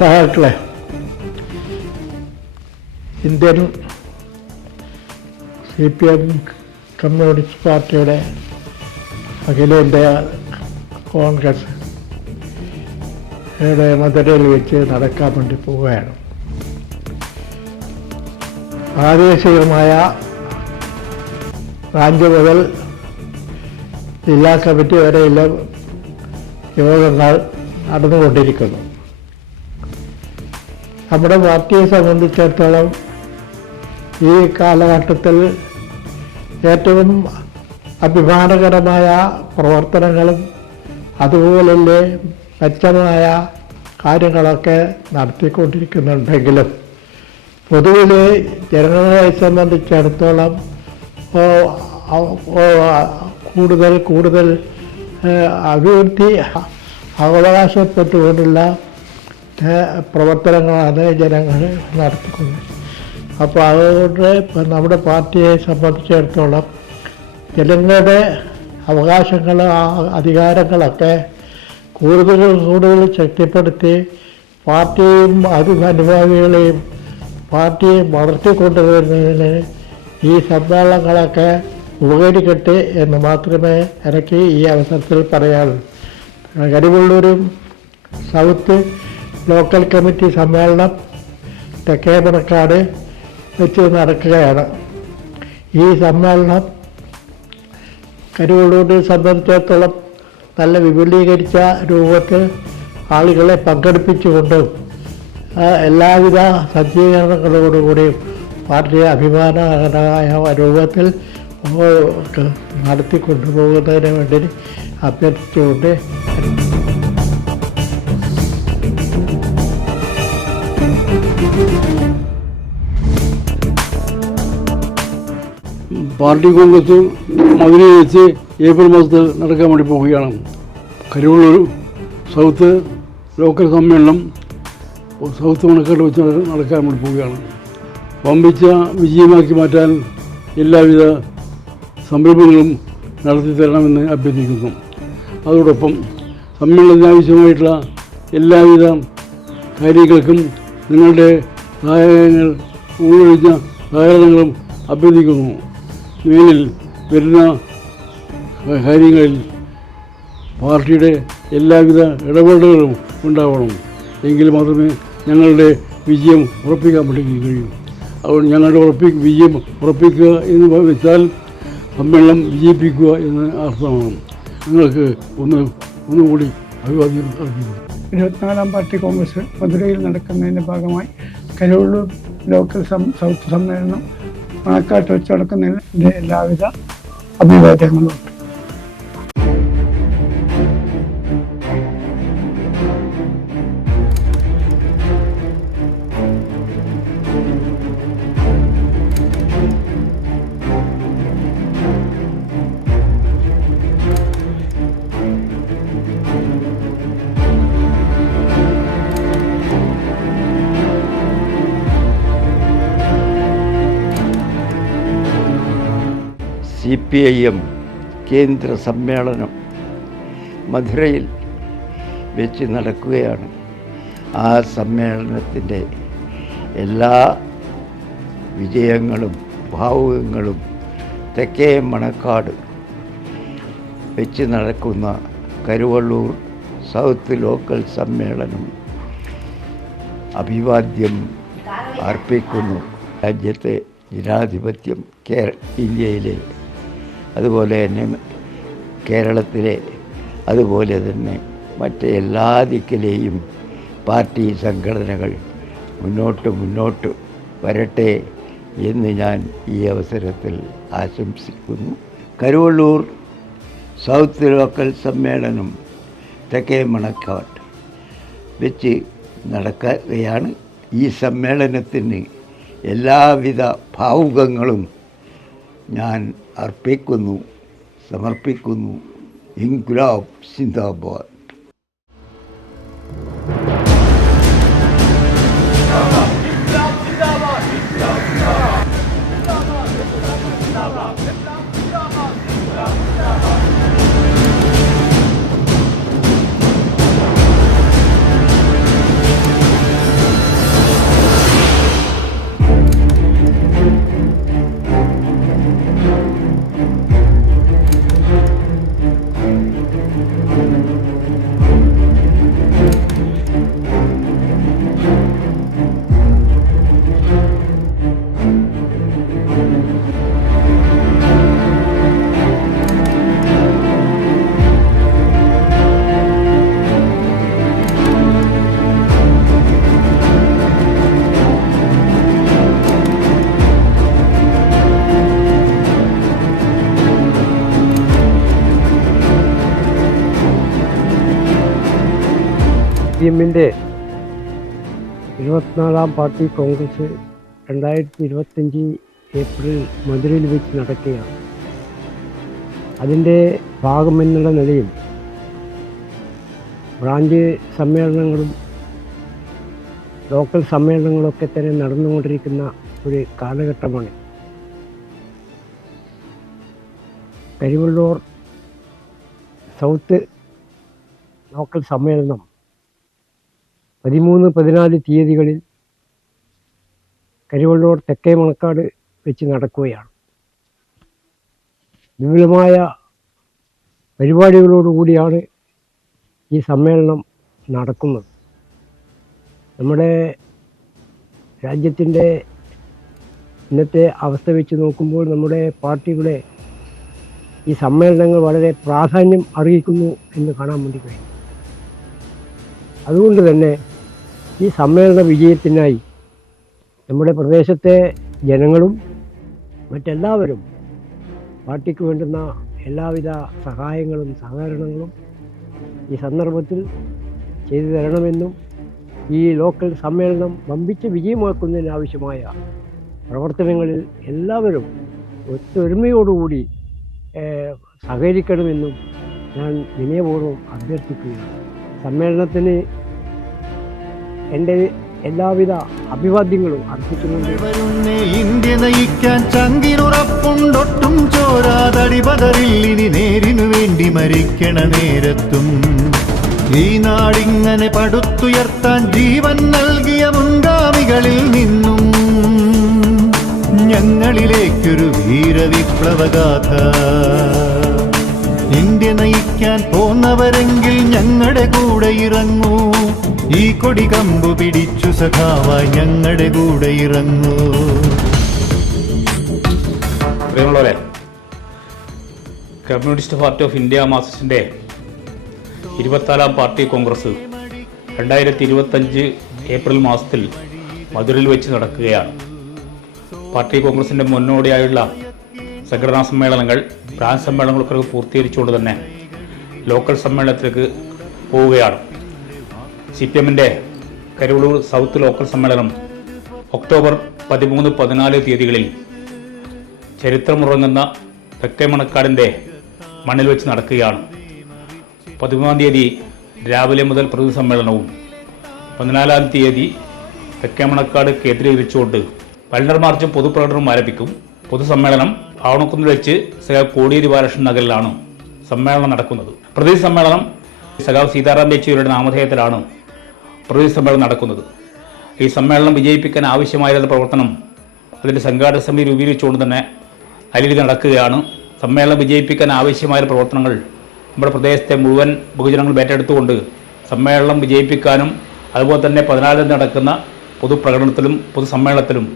സഹാക്കളെ, Indian CPM communist പാർട്ടിയുടെ അഖിലേന്ത്യാ കോൺഗ്രസ് മധുരയിൽ വെച്ച് നടക്കാൻ വേണ്ടി പോവുകയാണ്. പ്രാദേശികമായ റാഞ്ച് മുതൽ ജില്ലാ കമ്മിറ്റി വരെയുള്ള യോഗങ്ങൾ നടന്നുകൊണ്ടിരിക്കുന്നു. നമ്മുടെ പാർട്ടിയെ സംബന്ധിച്ചിടത്തോളം ഈ കാലഘട്ടത്തിൽ ഏറ്റവും അഭിമാനകരമായ പ്രവർത്തനങ്ങളും അതുപോലെ മെച്ചമായ കാര്യങ്ങളൊക്കെ നടത്തിക്കൊണ്ടിരിക്കുന്നുണ്ടെങ്കിലും പൊതുവിൽ ജനങ്ങളെ സംബന്ധിച്ചിടത്തോളം കൂടുതൽ അഭിവൃദ്ധി അവകാശപ്പെട്ടുകൊണ്ടുള്ള പ്രവർത്തനങ്ങളാണ് ജനങ്ങൾ നടത്തിക്കൊണ്ടത്. അപ്പോൾ അതുകൊണ്ട് നമ്മുടെ പാർട്ടിയെ സംബന്ധിച്ചിടത്തോളം ജനങ്ങളുടെ അവകാശങ്ങളും അധികാരങ്ങളൊക്കെ കൂടുതൽ ശക്തിപ്പെടുത്തി പാർട്ടിയും അനുഭാവികളെയും പാർട്ടിയെ വളർത്തിക്കൊണ്ടുവരുന്നതിന് ഈ സമ്മേളനങ്ങളൊക്കെ ഉപകരിക്കട്ടെ എന്ന് മാത്രമേ എനിക്ക് ഈ അവസരത്തിൽ പറയാനുള്ളൂ. കരിവള്ളൂർ സൗത്ത് ലോക്കൽ കമ്മിറ്റി സമ്മേളനം തെക്കേമണക്കാട് വെച്ച് നടക്കുകയാണ്. ഈ സമ്മേളനം കരിവള്ളൂരിനെ സംബന്ധിച്ചിടത്തോളം നല്ല വിപുലീകരിച്ച രൂപത്തിൽ ആളുകളെ പങ്കെടുപ്പിച്ചുകൊണ്ടും എല്ലാവിധ സജ്ജീകരണങ്ങളോടുകൂടി പാർട്ടിയെ അഭിമാനകരമായ രൂപത്തിൽ നടത്തിക്കൊണ്ടുപോകുന്നതിന് വേണ്ടി അഭ്യർത്ഥിച്ചുകൊണ്ട് പാർട്ടി കോൺഗ്രസ് മധുരയിൽ വെച്ച് ഏപ്രിൽ മാസത്തിൽ നടക്കാൻ വേണ്ടി പോവുകയാണ്. കരിവള്ളൂർ സൗത്ത് ലോക്കൽ സമ്മേളനം സൗത്ത് മണക്കാട് വെച്ച് നടക്കാൻ വേണ്ടി പോവുകയാണ്. വമ്പിച്ച വിജയമാക്കി മാറ്റാൻ എല്ലാവിധ സംരംഭങ്ങളും നടത്തി തരണമെന്ന് അഭ്യർത്ഥിക്കുന്നു. അതോടൊപ്പം സമ്മേളനത്തിന് ആവശ്യമായിട്ടുള്ള എല്ലാവിധ കാര്യങ്ങൾക്കും നിങ്ങളുടെ സഹായങ്ങൾ ഉള്ളൊഴിച്ച സഹകരണങ്ങളും അഭ്യർത്ഥിക്കുന്നു. മേലിൽ വരുന്ന കാര്യങ്ങളിൽ പാർട്ടിയുടെ എല്ലാവിധ ഇടപെടലുകളും ഉണ്ടാവണം. എങ്കിൽ മാത്രമേ ഞങ്ങളുടെ വിജയം ഉറപ്പിക്കാൻ വേണ്ടി കഴിയൂ. അതുകൊണ്ട് ഞങ്ങളുടെ വിജയം ഉറപ്പിക്കുക എന്ന് വെച്ചാൽ സമ്മേളനം വിജയിപ്പിക്കുക എന്ന് അർത്ഥമാണ്. നിങ്ങൾക്ക് ഒന്നുകൂടി അഭിവാദ്യം അർപ്പിക്കുന്നു. 24ാം പാർട്ടി കോൺഗ്രസ് മധുരയിൽ നടക്കുന്നതിൻ്റെ ഭാഗമായി കരിവള്ളൂർ ലോക്കൽ സൗത്ത് സമ്മേളനം മണക്കാട്ട് വെച്ച് നടക്കുന്നതിൻ്റെ എല്ലാവിധ അഭിവാദ്യങ്ങളും. CPIM കേന്ദ്ര സമ്മേളനം മധുരയിൽ വെച്ച് നടക്കുകയാണ്. ആ സമ്മേളനത്തിൻ്റെ എല്ലാ വിജയങ്ങളും ഭാവുകങ്ങളും തെക്കേ മണക്കാട് വെച്ച് നടക്കുന്ന കരുവള്ളൂർ സൗത്ത് ലോക്കൽ സമ്മേളനം അഭിവാദ്യം അർപ്പിക്കുന്നു. രാജ്യത്തെ ജനാധിപത്യം ഇന്ത്യയിലെ അതുപോലെ തന്നെ കേരളത്തിലെ അതുപോലെ തന്നെ മറ്റ് എല്ലാ ദിക്കിലെയും പാർട്ടി സംഘടനകൾ മുന്നോട്ട് വരട്ടെ എന്ന് ഞാൻ ഈ അവസരത്തിൽ ആശംസിക്കുന്നു. കരുവള്ളൂർ സൗത്ത് ലോക്കൽ സമ്മേളനം തെക്കേ മണക്കാട് വെച്ച് നടക്കുകയാണ്. ഈ സമ്മേളനത്തിന് എല്ലാവിധ ഭാവുകങ്ങളും ഞാൻ സമർപ്പിക്കുന്നു. ഇൻക്ലാബ് സിന്ദാബാദ്. CPM-ൻ്റെ 24ാം പാർട്ടി കോൺഗ്രസ് 2025 ഏപ്രിൽ മധുരയിൽ വെച്ച് നടക്കുകയാണ്. അതിൻ്റെ ഭാഗമെന്നുള്ള നിലയിൽ ബ്രാഞ്ച് സമ്മേളനങ്ങളും ലോക്കൽ സമ്മേളനങ്ങളൊക്കെ തന്നെ നടന്നുകൊണ്ടിരിക്കുന്ന ഒരു കാലഘട്ടമാണ്. കരിവള്ളൂർ സൗത്ത് ലോക്കൽ സമ്മേളനം 13-14 തീയതികളിൽ കരിവള്ളൂർ തെക്കേ മണക്കാട് വെച്ച് നടക്കുകയാണ്. വിപുലമായ പരിപാടികളോടുകൂടിയാണ് ഈ സമ്മേളനം നടക്കുന്നത്. നമ്മുടെ രാജ്യത്തിൻ്റെ ഇന്നത്തെ അവസ്ഥ വെച്ച് നോക്കുമ്പോൾ നമ്മുടെ പാർട്ടിയുടെ ഈ സമ്മേളനങ്ങൾ വളരെ പ്രാധാന്യം അർഹിക്കുന്നു എന്ന് കാണാൻ വേണ്ടി കഴിയും. അതുകൊണ്ട് തന്നെ ഈ സമ്മേളന വിജയത്തിനായി നമ്മുടെ പ്രദേശത്തെ ജനങ്ങളും മറ്റെല്ലാവരും പാർട്ടിക്ക് വേണ്ടുന്ന എല്ലാവിധ സഹായങ്ങളും സഹകരണങ്ങളും ഈ സന്ദർഭത്തിൽ ചെയ്തു തരണമെന്നും ഈ ലോക്കൽ സമ്മേളനം വമ്പിച്ച് വിജയമാക്കുന്നതിനാവശ്യമായ പ്രവർത്തനങ്ങളിൽ എല്ലാവരും ഒത്തൊരുമയോടുകൂടി സഹകരിക്കണമെന്നും ഞാൻ വിനയപൂർവ്വം അഭ്യർത്ഥിക്കുകയാണ്. സമ്മേളനത്തിന് എൻ്റെ എല്ലാവിധ അഭിവാദ്യങ്ങളും അർപ്പിച്ചുകൊണ്ട് ഇന്ത്യ നയിക്കാൻ ചങ്കിനുറപ്പുണ്ടൊട്ടും ചോരാതടിപതറിൽ ഇനി നേരിനു വേണ്ടി മരിക്കണ നേരത്തും ഈ നാടിങ്ങനെ പടുത്തുയർത്താൻ ജീവൻ നൽകിയ മുൻഗാമികളിൽ നിന്നും ഞങ്ങളിലേക്കൊരു വീരവിപ്ലവഗാഥ. ഇന്ത്യ നയിക്കാൻ പോന്നവരെങ്കിൽ ഞങ്ങളുടെ കൂടെ ഇറങ്ങൂ, ഈ കൊടി കമ്പു പിടിച്ചു സഖാവായി ഞങ്ങളുടെ കൂടെ ഇറങ്ങൂ. പ്രിയമുള്ളവരെ, കമ്മ്യൂണിസ്റ്റ് പാർട്ടി ഓഫ് ഇന്ത്യ മാർക്സിസ്റ്റിൻ്റെ 24ാം പാർട്ടി കോൺഗ്രസ് 2025 ഏപ്രിൽ മാസത്തിൽ മധുരയിൽ വെച്ച് നടക്കുകയാണ്. പാർട്ടി കോൺഗ്രസിൻ്റെ മുന്നോടിയായുള്ള സംഘടനാ സമ്മേളനങ്ങൾ, ബ്രാഞ്ച് സമ്മേളനങ്ങളൊക്കെ പൂർത്തീകരിച്ചുകൊണ്ട് തന്നെ ലോക്കൽ സമ്മേളനത്തിലേക്ക് പോവുകയാണ്. CPM-ൻ്റെ കരിവള്ളൂർ സൗത്ത് ലോക്കൽ സമ്മേളനം ഒക്ടോബർ 13-14 തീയതികളിൽ ചരിത്രമുറങ്ങുന്ന തെക്കേ മണക്കാടിൻ്റെ മണ്ണിൽ വെച്ച് നടക്കുകയാണ്. 13-ാം തീയതി രാവിലെ മുതൽ പൊതുസമ്മേളനവും 14-ാം തീയതി തെക്കേ മണക്കാട് കേന്ദ്രീകരിച്ചുകൊണ്ട് പൽനർ മാർച്ചും പൊതുപ്രകടനവും ആരംഭിക്കും. പൊതുസമ്മേളനം ആവണക്കുന്നിൽ വെച്ച് സഖാവ് കോടിയേരി ബാലകൃഷ്ണൻ നഗറിലാണ് സമ്മേളനം നടക്കുന്നത്. പ്രതി സമ്മേളനം സഖാവ് സീതാറാം യെച്ചൂരിയുടെ നാമധേയത്തിലാണ് പ്രതി സമ്മേളനം നടക്കുന്നത്. ഈ സമ്മേളനം വിജയിപ്പിക്കാൻ ആവശ്യമായിരുന്ന പ്രവർത്തനം അതിൻ്റെ സംഘാടക സമിതി രൂപീകരിച്ചുകൊണ്ട് തന്നെ നല്ല രീതി നടക്കുകയാണ്. സമ്മേളനം വിജയിപ്പിക്കാൻ ആവശ്യമായ പ്രവർത്തനങ്ങൾ നമ്മുടെ പ്രദേശത്തെ മുഴുവൻ ബഹുജനങ്ങളും ഏറ്റെടുത്തുകൊണ്ട് സമ്മേളനം വിജയിപ്പിക്കാനും അതുപോലെ തന്നെ 14 നടക്കുന്ന പൊതുപ്രകടനത്തിലും പൊതുസമ്മേളനത്തിലും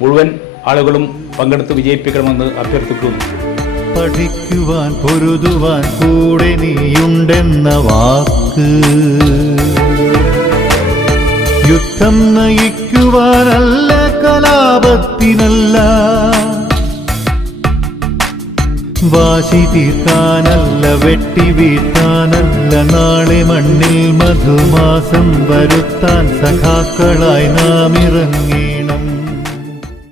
മുഴുവൻ ആളുകളും പങ്കെടുത്ത് വിജയിപ്പിക്കണമെന്ന് അഭ്യർത്ഥിക്കുന്നു. പഠിക്കുവാൻ പൊരുതുവാൻ കൂടെ നീയുണ്ടെന്ന വാക്ക്, യുദ്ധം നയിക്കുവാനല്ല കലാപത്തിനല്ല, വാശി തീർക്കാനല്ല വെട്ടി വീട്ടാനല്ല, നാളെ മണ്ണിൽ മധുമാസം വരുത്താൻ സഖാക്കളായി നാം ഇറങ്ങും.